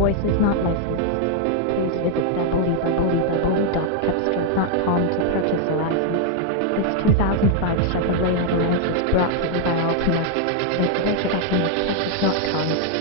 voice is not licensed. Please visit www.cepstral.com to purchase a license. This 2005 Chevrolet Avalanche is brought to you by Altima. Reservation at purchase.com.